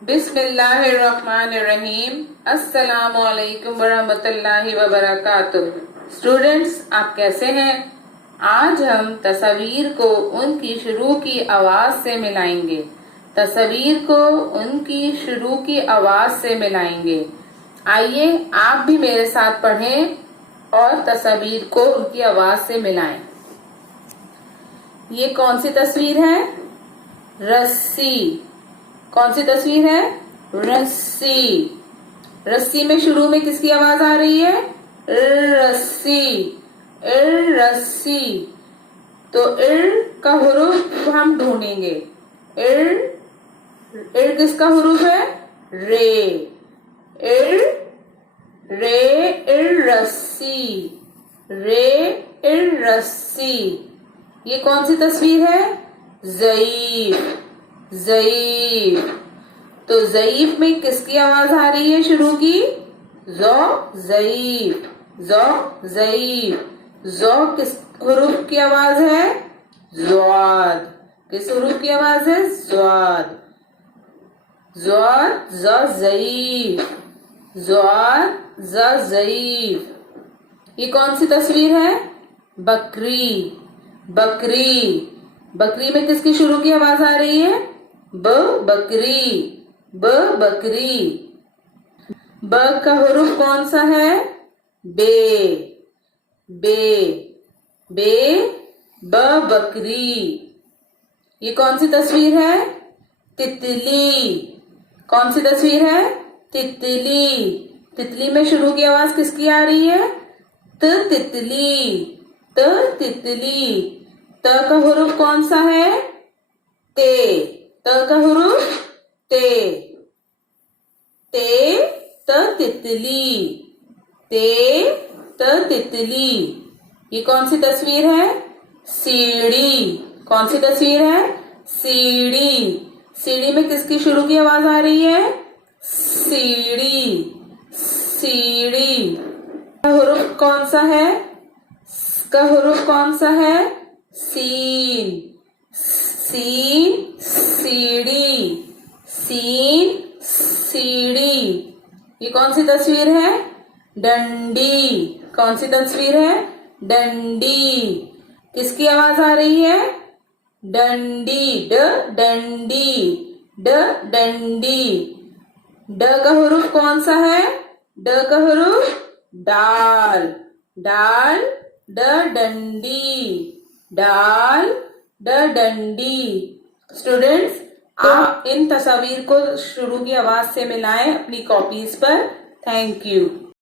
बिस्मिल्लाहिर्रहमानिर्रहीम। अस्सलामुअलैकुम वरहमतुल्लाहि वबरकातुह। स्टूडेंट्स, आप कैसे हैं? आज हम तस्वीर को उनकी शुरू की आवाज से मिलाएंगे। तस्वीर को उनकी शुरू की आवाज से मिलाएंगे। आइए आप भी मेरे साथ पढ़ें और तस्वीर को उनकी आवाज से मिलाएं। ये कौन सी तस्वीर है? रस्सी। कौन सी तस्वीर है? रस्सी। रस्सी में शुरू में किसकी आवाज आ रही है? रस्सी। रस्सी। तो का हुरूफ हम ढूंढेंगे। किसका हुरूफ है? रे। रे रस्सी। रे रस्सी। ये कौन सी तस्वीर है? ज़ईफ। ज़ईफ। तो ज़ईफ में किसकी आवाज आ रही है शुरू की? ज़ो। ज़ईफ। ज़ो। ज़ईफ। ज़ो किस हुरूफ की आवाज है? ज़्वाद। किस हुरूफ की आवाज है? ज़्वाद। ज़्वाद ज़ ज़ईफ। ज़्वाद ज़ ज़ईफ। ये कौन सी तस्वीर है? बकरी। बकरी। बकरी में किसकी शुरू की आवाज आ रही है? ब। बकरी। ब। बकरी। ब का हुरूफ कौन सा है? बे। बे। बे ब बकरी। ये कौन सी तस्वीर है? तितली। कौन सी तस्वीर है? तितली। तितली में शुरू की आवाज किसकी आ रही है? त। तितली। त। तितली। त का हुरूफ कौन सा है? ते। त का हुरूफ ते। ते त तितली। ते त तितली। ये कौन सी तस्वीर है? सीढ़ी। कौन सी तस्वीर है? सीढ़ी। सीढ़ी में किसकी शुरू की आवाज आ रही है? सीढ़ी। सीढ़ी। का हुरूफ कौन सा है? का हुरूफ कौन सा है? सीन। सीन सीढ़ी। सीन सीढ़ी। ये कौन सी तस्वीर है? डंडी। कौन सी तस्वीर है? डंडी। किसकी आवाज आ रही है? डंडी। ड। डंडी। ड। डंडी। ड का हुरूफ कौन सा है? ड का हुरूफ डाल। डाल ड डंडी। डाल ड डंडी। स्टूडेंट्स, आप इन तस्वीर को शुरू की आवाज से मिलाएं अपनी कॉपीज पर। Thank you.